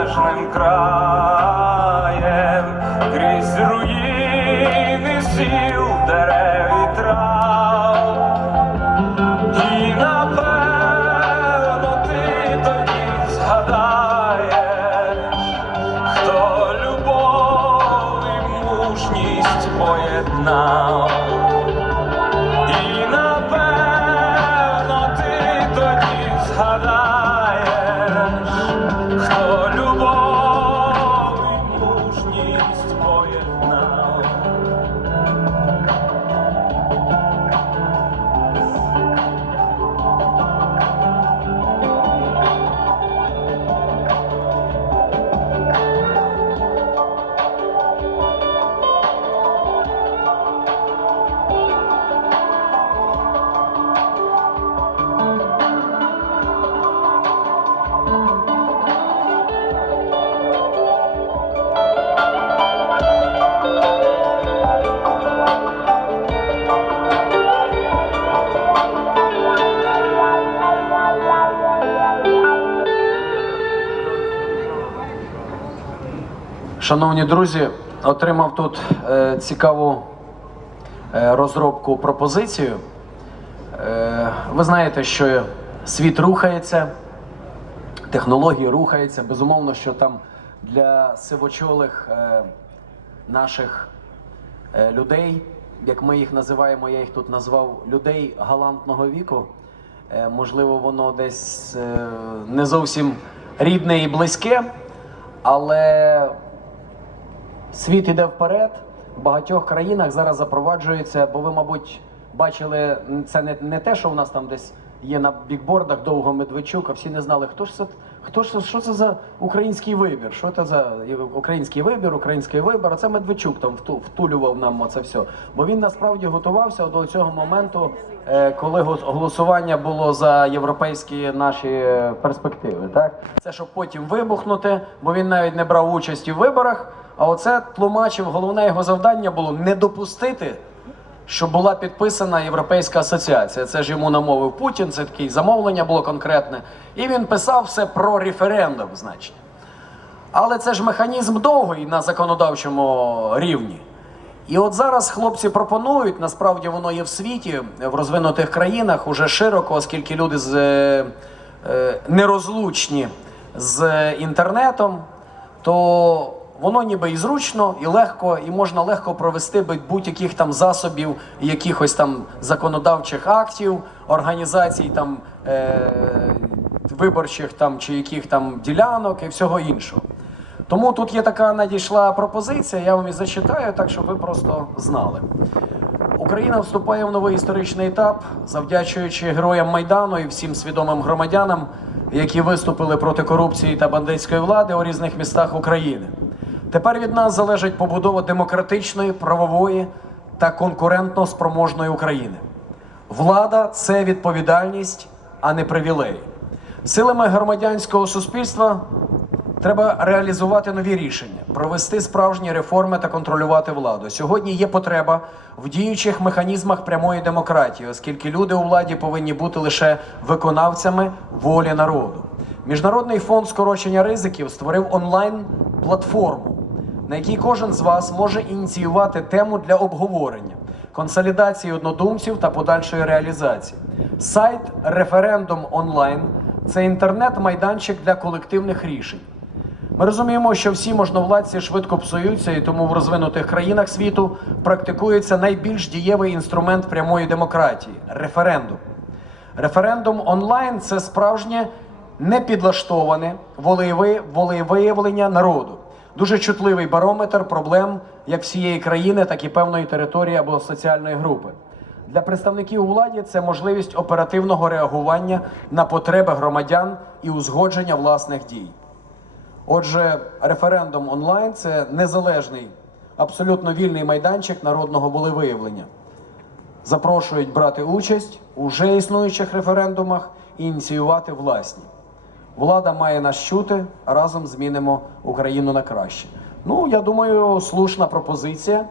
безмежним краєм, крізь руїни сіл, дерев і трав. І напевно ти тоді згадаєш, хто любов і мужність поєднав. Шановні друзі, отримав тут е, цікаву е, розробку пропозицію. Е, ви знаєте, що світ рухається, технології рухаються. Безумовно, що там для сивочолих е, наших е, людей, як ми їх називаємо, я їх тут назвав людей галантного віку. Е, можливо, воно десь е, не зовсім рідне і близьке, але Світ іде вперед. В багатьох країнах зараз запроваджується, бо ви, мабуть, бачили, це не, не те, що в нас там десь є на бікбордах довго Медведчук, а всі не знали, хто ж це, хто ж що це за український вибір? Що це за український вибір, український вибір? А це Медведчук там втулював нам це все. Бо він насправді готувався до цього моменту, е, коли голосування було за європейські наші перспективи. Так? Це щоб потім вибухнути, бо він навіть не брав участі в виборах. А оце тлумачив, головне його завдання було не допустити, щоб була підписана Європейська асоціація. Це ж йому намовив Путін, це таке замовлення було конкретне. І він писав все про референдум, значить. Але це ж механізм довгий на законодавчому рівні. І от зараз хлопці пропонують, насправді воно є в світі, в розвинутих країнах уже широко, оскільки люди з, е, е, нерозлучні з інтернетом, то воно ніби і зручно, і легко, і можна легко провести будь-яких там засобів, якихось там законодавчих актів, організацій там е, виборчих там чи яких там ділянок і всього іншого. Тому тут є така надійшла пропозиція, я вам і зачитаю, так щоб ви просто знали. Україна вступає в новий історичний етап, завдячуючи героям Майдану і всім свідомим громадянам, які виступили проти корупції та бандитської влади у різних містах України. Тепер від нас залежить побудова демократичної, правової та конкурентно спроможної України. Влада це відповідальність, а не привілей. Силами громадянського суспільства треба реалізувати нові рішення, провести справжні реформи та контролювати владу. Сьогодні є потреба в діючих механізмах прямої демократії, оскільки люди у владі повинні бути лише виконавцями волі народу. Міжнародний фонд скорочення ризиків створив онлайн-платформу, на якій кожен з вас може ініціювати тему для обговорення, консолідації однодумців та подальшої реалізації. Сайт Референдум онлайн це інтернет-майданчик для колективних рішень. Ми розуміємо, що всі можновладці швидко псуються, і тому в розвинутих країнах світу практикується найбільш дієвий інструмент прямої демократії референдум. Референдум онлайн це справжнє непідлаштоване волеєвиявлення народу. Дуже чутливий барометр проблем як всієї країни, так і певної території або соціальної групи. Для представників у владі це можливість оперативного реагування на потреби громадян і узгодження власних дій. Отже, референдум онлайн це незалежний, абсолютно вільний майданчик народного волевиявлення. Запрошують брати участь у вже існуючих референдумах і ініціювати власні. Влада має нас чути, разом змінимо Україну на краще. Ну, я думаю, слушна пропозиція.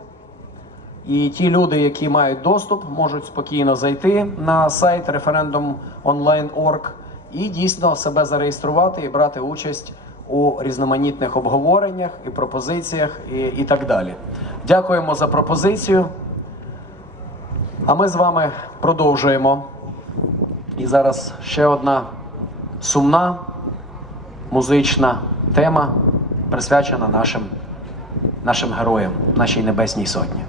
І ті люди, які мають доступ, можуть спокійно зайти на сайт referendum.online.org і дійсно себе зареєструвати і брати участь у різноманітних обговореннях і пропозиціях, і, і так далі. Дякуємо за пропозицію. А ми з вами продовжуємо. І зараз ще одна сумна музична тема, присвячена нашим, нашим героям, нашій Небесній Сотні.